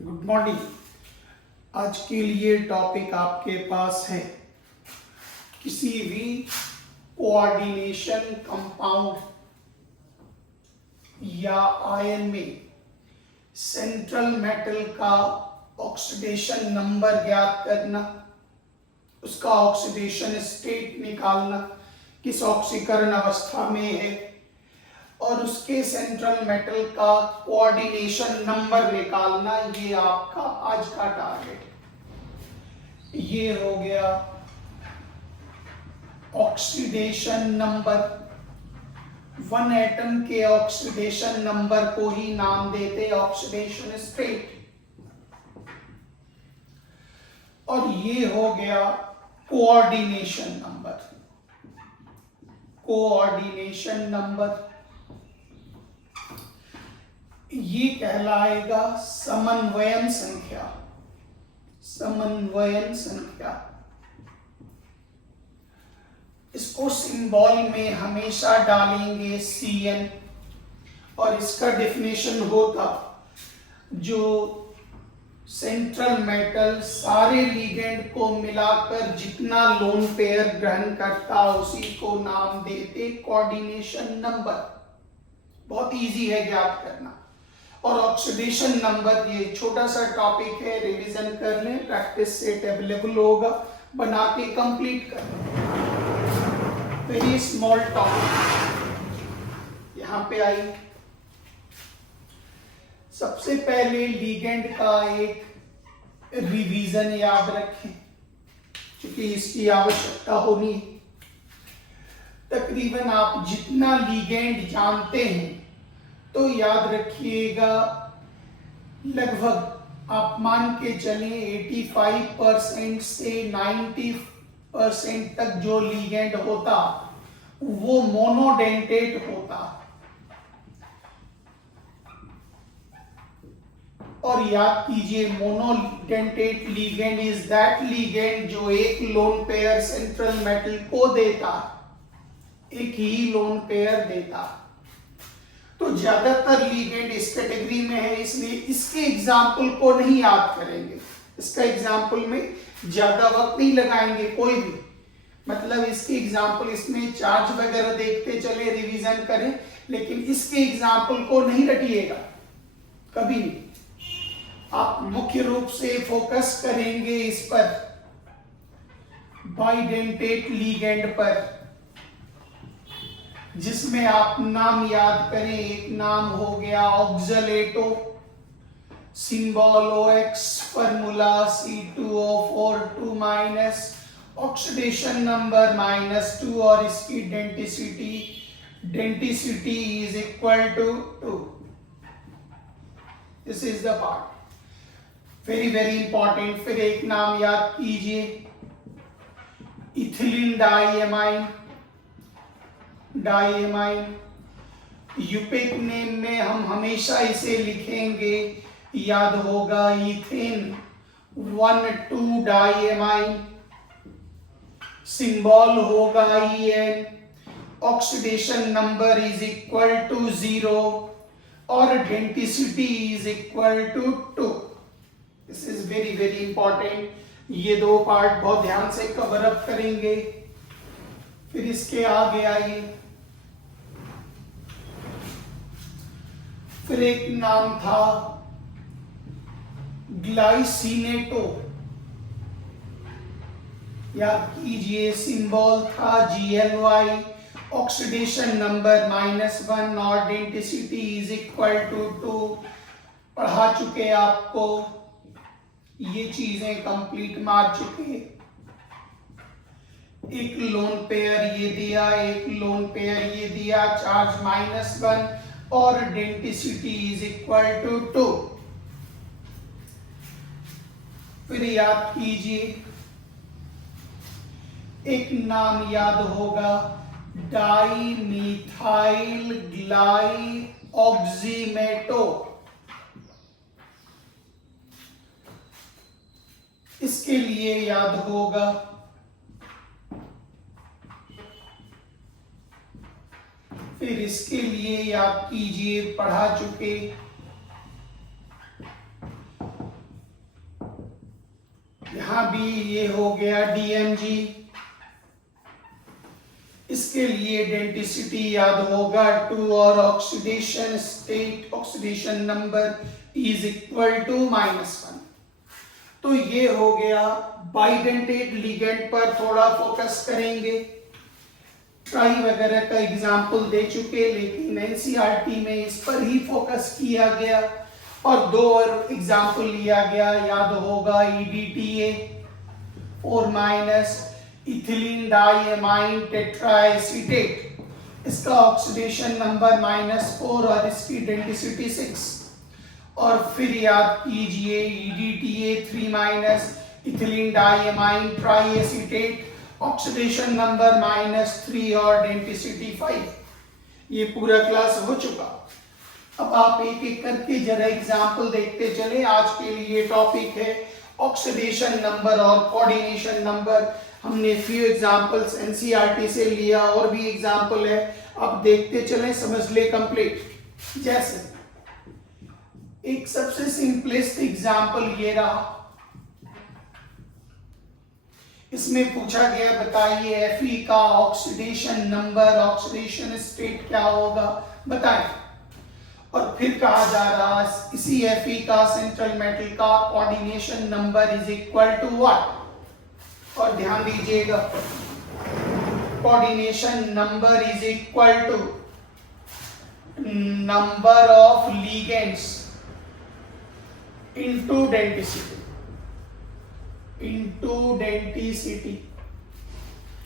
Good morning. आज के लिए टॉपिक आपके पास है किसी भी कोऑर्डिनेशन कंपाउंड या आयन में सेंट्रल मेटल का ऑक्सीडेशन नंबर ज्ञात करना, उसका ऑक्सीडेशन स्टेट निकालना, किस ऑक्सीकरण अवस्था में है, और उसके सेंट्रल मेटल का कोऑर्डिनेशन नंबर निकालना। ये आपका आज का टारगेट है। ये हो गया ऑक्सीडेशन नंबर। वन एटम के ऑक्सीडेशन नंबर को ही नाम देते ऑक्सीडेशन स्टेट। और ये हो गया कोऑर्डिनेशन नंबर। कोऑर्डिनेशन नंबर ये कहलाएगा समन्वयन संख्या। समन्वयन संख्या इसको सिंबल में हमेशा डालेंगे Cn। और इसका डेफिनेशन होता जो सेंट्रल मेटल सारे लिगेंड को मिलाकर जितना लोन पेयर ग्रहण करता उसी को नाम देते कोऑर्डिनेशन नंबर। बहुत इजी है ज्ञात करना। और ऑक्सीडेशन नंबर ये छोटा सा टॉपिक है, रिवीजन कर लें, प्रैक्टिस सेट अवेलेबल होगा, बना के कंप्लीट कर लें। वेरी स्मॉल टॉपिक यहां पे आई। सबसे पहले लिगेंड का एक रिवीजन याद रखें क्योंकि इसकी आवश्यकता होनी है। तकरीबन आप जितना लिगेंड जानते हैं तो याद रखिएगा, लगभग आप मान के चलें 85% से 90% तक जो लिगेंड होता वो मोनोडेंटेट होता। और याद कीजिए, monodentate ligand is that ligand जो एक लोन पेयर सेंट्रल मेटल को देता, एक ही लोन पेयर देता। तो ज्यादातर लिगेंड इस कैटेगरी में है, इसलिए इसके एग्जाम्पल को नहीं याद करेंगे। इसका एग्जाम्पल में ज्यादा वक्त नहीं लगाएंगे कोई भी, मतलब इसके एग्जाम्पल इसमें चार्ज वगैरह देखते चले, रिवीजन करें, लेकिन इसके एग्जाम्पल को नहीं रटिएगा कभी नहीं। आप मुख्य रूप से फोकस करेंगे इस पर, बाइडेंटेट लिगेंड पर, जिसमें आप नाम याद करें। एक नाम हो गया oxalato, symbol OX, formula C2O4 2-, oxidation number -2 और इसकी density is equal to 2। This is the part, very very important. फिर एक नाम याद कीजिए, इथिलीन डाइएमाइन। यूपिक नेम में हम हमेशा इसे लिखेंगे, याद होगा, इथेन 1,2 डाइएमाइन। सिंबल होगा En, oxidation number is equal to 0 और density is equal to 2। This is very very important. ये दो पार्ट बहुत ध्यान से कवर अप करेंगे। फिर इसके आगे आइए, फिर एक नाम था ग्लाइसिनेटो, याद कीजिए, सिंबल था Gly, ऑक्सीडेशन नंबर -1 और डेंसिटी इज इक्वल टू 2। पढ़ा चुके आपको, ये चीजें कंप्लीट मार चुके। एक लोन पेयर ये दिया, एक लोन पेयर ये दिया, चार्ज -1 और डेंसिटी इज इक्वल टू 2। फिर याद कीजिए, एक नाम याद होगा डाइमिथाइल ग्लाइऑक्सीमेटो। इसके लिए याद होगा फिर इसके लिए याद कीजिए, पढ़ा चुके यहां भी ये हो गया DMG। इसके लिए डेंसिटी याद होगा 2 और oxidation state, oxidation number is equal to -1। तो ये हो गया बाइडेंटेट लिगेंड पर थोड़ा फोकस करेंगे। ट्राई वगैरह का एग्जाम्पल दे चुके, लेकिन एनसीईआरटी में इस पर ही फोकस किया गया और 2 और एग्जाम्पल लिया गया, याद होगा EDTA 4- इथिलीन डाइएमाइन टेट्राएसीटेट। इसका ऑक्सीडेशन नंबर -4 और इसकी डेंसिटी 6। और फिर याद कीजिए EDTA 3- ethylene diamine triacetate, oxidation number -3 और डेंसिटी 5। ये पूरा क्लास हो चुका। अब आप एक एक करके जरा एग्जाम्पल देखते चले। आज के लिए टॉपिक है ऑक्सीडेशन नंबर और कोऑर्डिनेशन नंबर। हमने फ्यू एग्जाम्पल्स एनसीईआरटी से लिया, और भी एग्जाम्पल है, अब देखते चलें, समझ ले कंप्लीट। जैसे एक सबसे सिंपलेस्ट एग्जाम्पल ये रहा। इसमें पूछा गया बताइए Fe का ऑक्सीडेशन नंबर, ऑक्सीडेशन स्टेट क्या होगा, बताएं। और फिर कहा जा रहा इसी Fe का सेंट्रल मेटल का coordination number is equal to what. और ध्यान दीजिएगा, coordination number is equal to number of ligands into density, into density.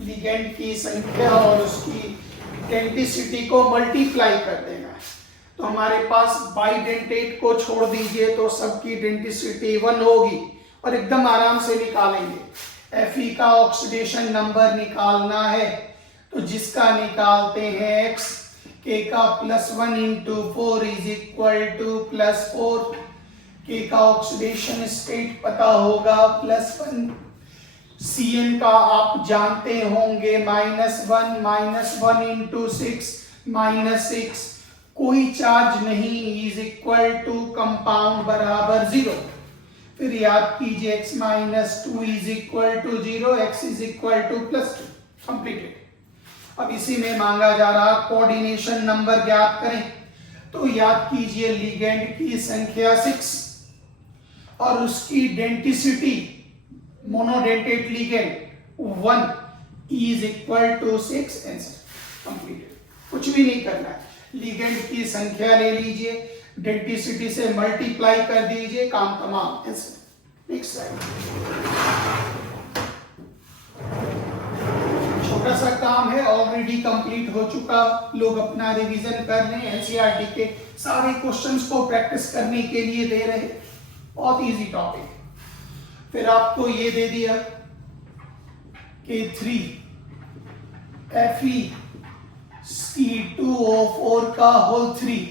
Ligand की संख्या और उसकी डेंसिटी को मल्टीप्लाई कर देना है। तो हमारे पास बाइडेंटेट को छोड़ दीजिए तो सबकी डेंसिटी 1 होगी, और एकदम आराम से निकालेंगे। Fe का ऑक्सीडेशन नंबर निकालना है, तो जिसका निकालते हैं x, k का +1 × 4 इज इक्वल टू +4। k का ऑक्सीडेशन स्टेट पता होगा +1। Cn का आप जानते होंगे -1, -1 × 6 -6। कोई चार्ज नहीं, इज इक्वल टू कंपाउंड बराबर 0। फिर याद कीजिए x - 2 is equal to 0, x is equal to +2। Completed. अब इसी में मांगा जा रहा कोऑर्डिनेशन नंबर ज्ञात करें। तो याद कीजिए लिगेंड की संख्या 6 और उसकी density, monodentate ligand 1 is equal to 6। Answer completed. कुछ भी नहीं करना है, लिगेंड की संख्या ले लीजिए, डेंसिटी से मल्टीप्लाई कर दीजिए, काम तमाम। Next slide. छोटा सा काम है, ऑलरेडी कंप्लीट हो चुका। लोग अपना रिवीजन कर लें। एनसीईआरटी के सारे क्वेश्चंस को प्रैक्टिस करने के लिए दे रहे, बहुत इजी टॉपिक। फिर आपको ये दे दिया कि 3 Fe2O4 का होल 3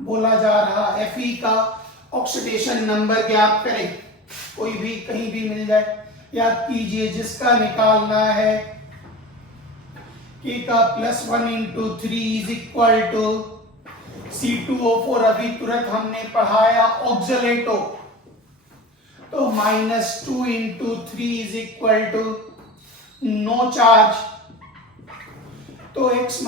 बोला जा रहा। Fe का ऑक्सीडेशन नंबर ज्ञात करें, कोई भी कहीं भी मिल जाए। याद कीजिए जिसका निकालना है K का +1 × 3 इज इक्वल टू C2O4। अभी तुरंत हमने पढ़ाया ऑक्सलेटो, तो -2 × 3 is equal to no charge, तो x -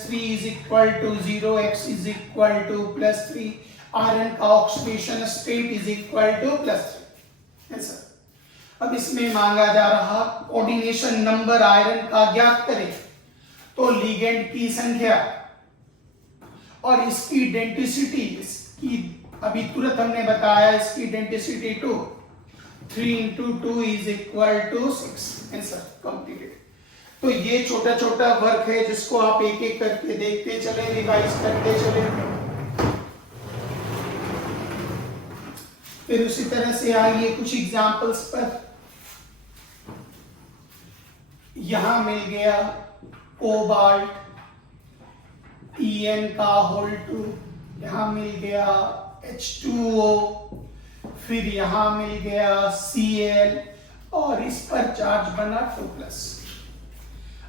3 is equal to 0, x is equal to +3। Iron का oxidation state is equal to +3। Answer. अब इसमें मांगा जा रहा कोऑर्डिनेशन नंबर आयरन का ज्ञात करें। तो लिगेंड की संख्या और इसकी डेंसिटी, इसकी अभी तुरंत हमने बताया, इसकी density 2, 3 × 2 is equal to 6। Answer completed. तो ये छोटा छोटा वर्क है जिसको आप एक एक करके देखते चले, रिवाइज करते चले। फिर उसी तरह से आइए कुछ एग्जांपल्स पर। यहां मिल गया कोबाल्ट En का होल 2, यहां मिल गया H2O, फिर यहां मिल गया Cl और इस पर चार्ज बना 2+।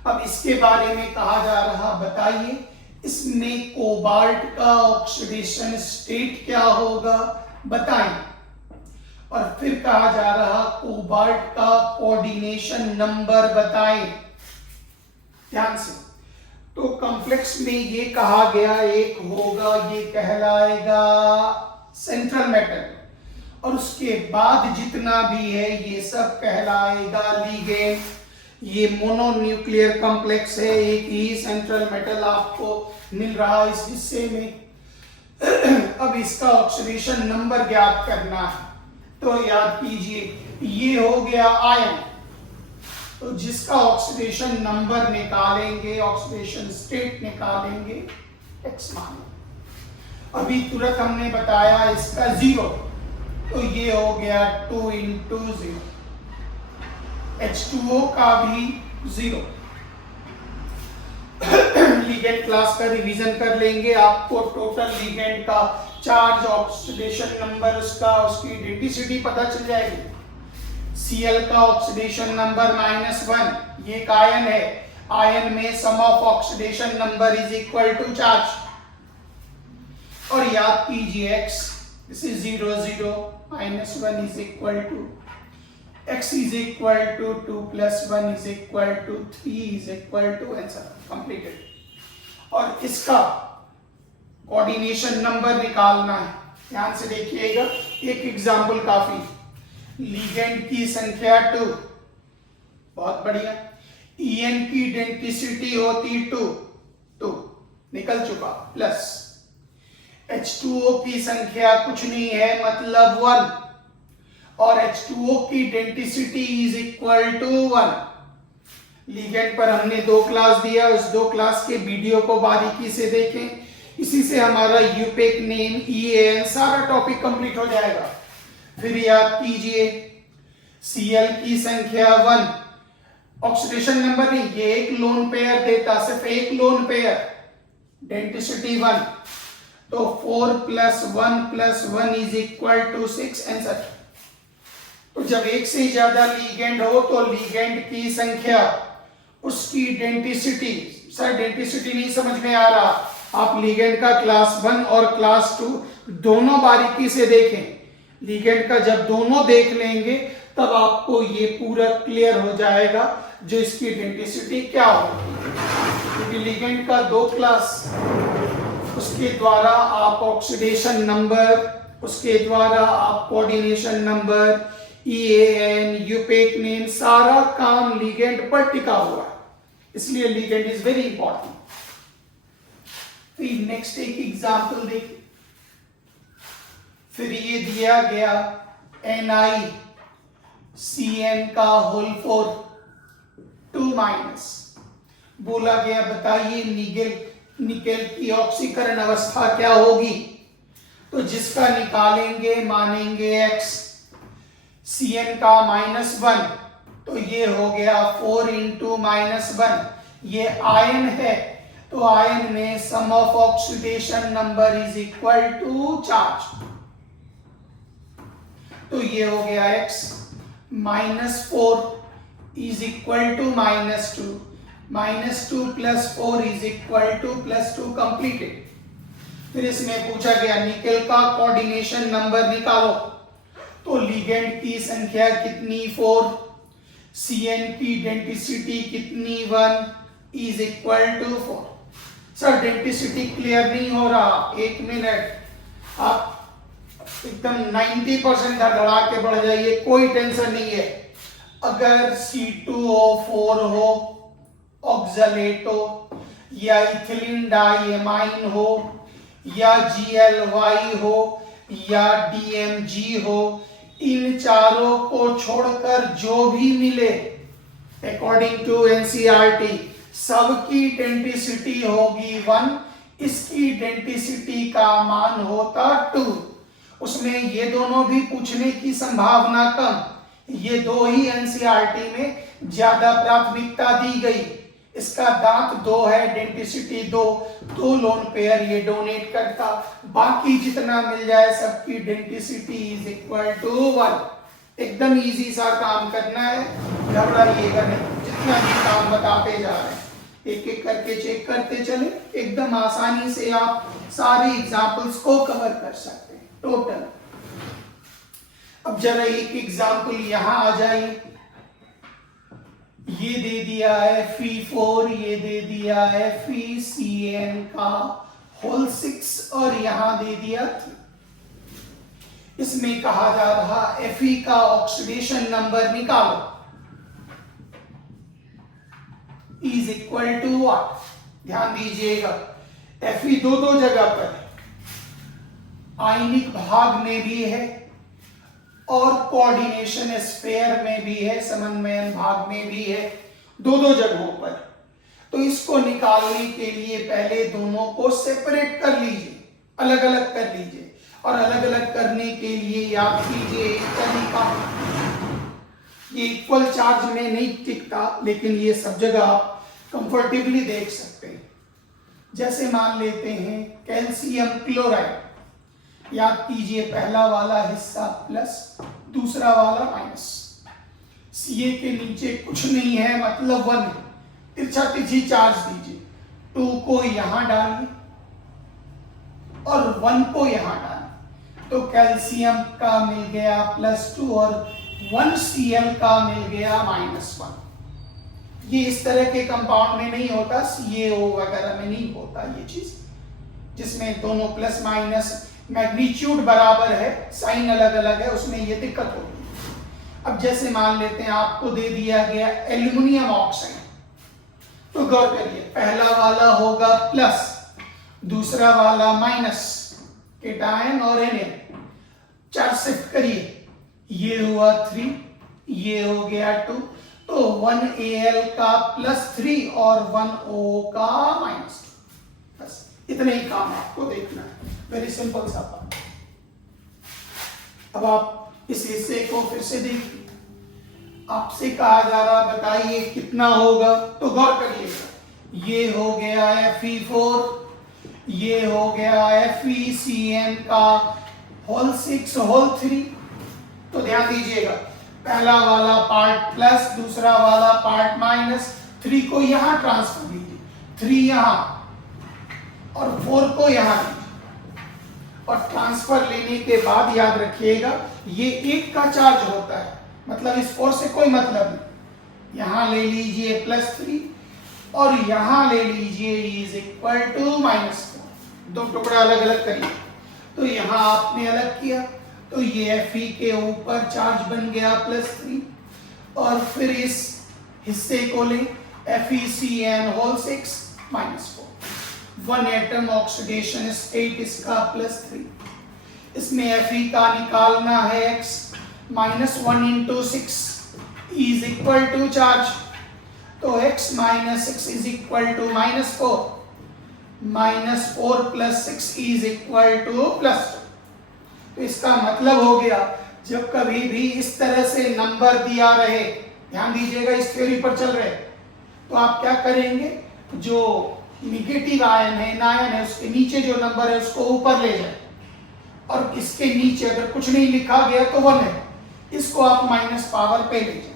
अब इसके बारे में कहा जा रहा, बताइए इसमें कोबाल्ट का ऑक्सीडेशन स्टेट क्या होगा, बताएं। और फिर कहा जा रहा कोबाल्ट का कोऑर्डिनेशन नंबर बताएं। ध्यान से, तो कॉम्प्लेक्स में ये कहा गया एक होगा, ये कहलाएगा सेंट्रल मेटल, और उसके बाद जितना भी है ये सब कहलाएगा लिगेंड। ये मोनोन्यूक्लियर कॉम्प्लेक्स है, एक ही सेंट्रल मेटल आपको मिल रहा है इस हिस्से में। अब इसका ऑक्सीडेशन नंबर ज्ञात करना है, तो याद कीजिए ये हो गया आयन, तो जिसका ऑक्सीडेशन नंबर निकालेंगे, ऑक्सीडेशन स्टेट निकालेंगे, x मान। अभी तुरंत हमने बताया इसका 0, तो ये हो गया 2 × 0। H2O का भी 0। लिगेंड क्लास का रिवीजन कर लेंगे, आपको टोटल लिगेंड का चार्ज, ऑक्सीडेशन नंबर, उसकी डेंसिटी पता चल जाएगी। Cl का ऑक्सीडेशन नंबर -1, ये एक आयन है, आयन में sum of oxidation number is equal to charge. और याद कीजिए x, this is 0 0, -1 is equal to x is equal to 2 + 1 is equal to 3 is equal to answer completed. और इसका कोऑर्डिनेशन नंबर निकालना है, ध्यान से देखिएगा, एक एग्जांपल काफी। लिगेंड की संख्या 2, बहुत बढ़िया। En की डेंसिटी होती 2 निकल चुका, प्लस H2O की संख्या कुछ नहीं है मतलब 1, और H2O की density is equal to 1। Ligand पर हमने 2 क्लास दिया, उस 2 क्लास के वीडियो को बारीकी से देखें, इसी से हमारा यूपेक नेम, EAN सारा टॉपिक कंप्लीट हो जाएगा। फिर याद कीजिए Cl की संख्या 1, ऑक्सीडेशन नंबर नहीं, ये एक लोन पेयर देता, सिर्फ एक लोन पेयर, डेंसिटी 1, तो 4 + 1 + 1 इज इक्वल टू 6 आंसर। तो जब एक से ज्यादा लिगेंड हो तो लिगेंड की संख्या, उसकी डेंसिटी, सर डेंसिटी नहीं समझ में आ रहा, आप लिगेंड का क्लास 1 और क्लास 2 दोनों बारीकी से देखें। लिगेंड का जब दोनों देख लेंगे तब आपको ये पूरा क्लियर हो जाएगा जो इसकी डेंसिटी क्या होगी, क्योंकि लिगेंड का 2 क्लास, उसके द्वारा आप ऑक्सीडेशन नंबर, उसके द्वारा आप कोऑर्डिनेशन नंबर, EAN, यूपेक नेम, सारा काम लिगेंड पर टिका हुआ है, इसलिए लिगेंड इज वेरी इंपॉर्टेंट। फिर नेक्स्ट एक एग्जांपल देखिए, फिर ये दिया गया NiCN का होल 4 2-, बोला गया बताइए निकेल की ऑक्सीकरण अवस्था क्या होगी, तो जिसका निकालेंगे मानेंगे x, Cn का -1, तो ये हो गया 4 × -1, ये आयन है, तो आयन में sum of oxidation number is equal to charge, तो ये हो गया x, -4 is equal to -2, -2 + 4 is equal to +2 completed. फिर इसमें पूछा गया निकेल का कोऑर्डिनेशन नंबर निकालो, तो लिगेंड की संख्या कितनी 4, Cn की डेंसिटी कितनी 1 is equal to 4। Sir density clear नहीं हो रहा, 1 मिनट, आप एकदम 90% धड़धड़ा के बढ़ जाइए, कोई टेंशन नहीं है। अगर C2O4 हो, ऑक्सलेट हो, या इथिलीन डाइएमाइन हो, या GLY हो, या DMG हो, इन चारों को छोड़कर जो भी मिले अकॉर्डिंग टू NCERT सबकी डेंसिटी होगी 1, इसकी डेंसिटी का मान होता 2। उसमें ये दोनों भी पूछने की संभावना कम, ये 2 ही NCERT में ज्यादा प्राथमिकता दी गई। इसका दांत 2 है, डेंसिटी 2 लोन पेयर ये डोनेट करता, बाकी जितना मिल जाए सबकी डेंसिटी इज इक्वल टू 1। एकदम इजी सा काम करना है, घबराइएगा नहीं, जितना भी काम बताते जा रहे हैं एक एक करके चेक करते चले, एकदम आसानी से आप सारे एग्जांपल्स को कवर कर सकते हैं टोटल। अब जरा एक एग्जाम्पल यहां आ जाइए। ये दे दिया है Fe4, ये दे दिया है FeCN का होल 6 और यहां दे दिया 3। इसमें कहा जा रहा Fe का ऑक्सीडेशन नंबर निकालो, इज इक्वल टू व्हाट। ध्यान दीजिएगा Fe दो जगह पर है, आयनिक भाग में भी है और कोऑर्डिनेशन स्फीयर में भी है, समन्वयन भाग में भी है, दो जगहों पर। तो इसको निकालने के लिए पहले दोनों को सेपरेट कर लीजिए, अलग अलग कर लीजिए। और अलग अलग करने के लिए याद कीजिए एक तरीका, ये इक्वल चार्ज में नहीं टिकता, लेकिन ये सब जगह आप कंफर्टेबली देख सकते हैं। जैसे मान लेते हैं कैल्शियम क्लोराइड, याद कीजिए पहला वाला हिस्सा प्लस, दूसरा वाला माइनस। Ca के नीचे कुछ नहीं है, मतलब 1 है, तिरछा तिरछी चार्ज दीजिए। 2 को यहां डालिए और 1 को यहां डालिए, तो कैल्शियम का मिल गया +2 और 1Cl का मिल गया -1। ये इस तरह के कंपाउंड में नहीं होता, CaO वगैरह में नहीं होता ये चीज, जिसमें दोनों प्लस माइनस मैग्नीट्यूड बराबर है, साइन अलग अलग है, उसमें ये दिक्कत होगी। अब जैसे मान लेते हैं आपको दे दिया गया एल्युमिनियम ऑक्साइड, तो गौर करिए पहला वाला होगा प्लस, दूसरा वाला माइनस, केटायन और एनियन। चार्ज शिफ्ट करिए, ये हुआ 3, ये हो गया 2, तो 1Al का +3 और 1O का -2। बस इतने ही काम आपको देखना है, वेरी सिंपल सा बात। अब आप इस हिस्से को फिर से देखिए, आपसे कहा जा रहा बताइए कितना होगा, तो गौर करिएगा ये हो गया है Fe4, ये हो गया है FeCN का होल 6 होल 3। तो ध्यान दीजिएगा पहला वाला पार्ट प्लस, दूसरा वाला पार्ट माइनस। 3 को यहां ट्रांसफर लीजिए, 3 यहां और 4 को यहां लीजिए। और ट्रांसफर लेने के बाद याद रखिएगा ये 1 का चार्ज होता है, मतलब इस 4 से कोई मतलब नहीं। यहां ले लीजिए +3 और यहां ले लीजिए इज इक्वल टू -4। दो टुकड़ा अलग अलग करिए, तो यहां आपने अलग किया, तो ये Fe के ऊपर चार्ज बन गया +3 और फिर इस हिस्से को लें FeCN whole 6 -4। 1 atom oxidation state इसका +3। इसमें Fe का निकालना है x, -1 × 6 is equal to charge, तो x - 6 is equal to -4, -4 + 6 is equal to +2। तो इसका मतलब हो गया जब कभी भी इस तरह से नंबर दिया रहे, ध्यान दीजिएगा इस थ्योरी पर चल रहे, तो आप क्या करेंगे, जो निगेटिव आयन है, नायन है, उसके नीचे जो नंबर है उसको ऊपर ले जाए, और इसके नीचे अगर कुछ नहीं लिखा गया तो 1 है, इसको आप माइनस पावर पे ले जाए,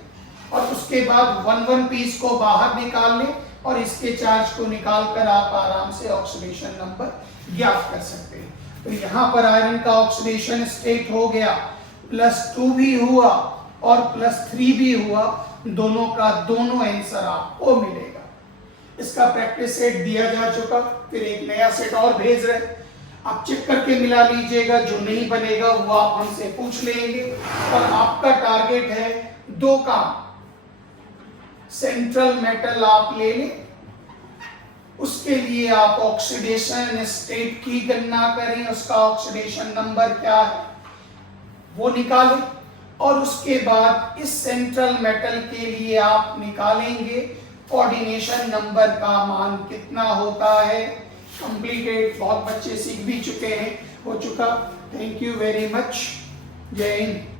और उसके बाद 1 पीस को बाहर निकाल लें और इसके चार्ज को निकाल कर आप आराम से ऑक्सीडेशन नंबर ज्ञात कर सकते हैं। तो यहाँ पर आयरन का ऑक्सीडेशन स्टेट हो गया, +2 भी हुआ और +3 भी हुआ, दोनों का दोनों आंसर आपको मिलेगा। इसका प्रैक्टिस सेट दिया जा चुका, फिर एक नया सेट और भेज रहे, आप चेक करके मिला लीजिएगा, जो नहीं बनेगा वो आप हमसे पूछ लेंगे। और आपका टारगेट है 2 काम, सेंट्रल मेटल आप ले लें, उसके लिए आप ऑक्सीडेशन स्टेट की गणना करें, उसका ऑक्सीडेशन नंबर क्या है वो निकालें, और उसके बाद इस सेंट्रल मेटल के लिए आप निकालेंगे कोऑर्डिनेशन नंबर का मान कितना होता है। कंप्लीटेड, बहुत बच्चे सीख भी चुके हैं, हो चुका। थैंक यू वेरी मच, जय हिंद।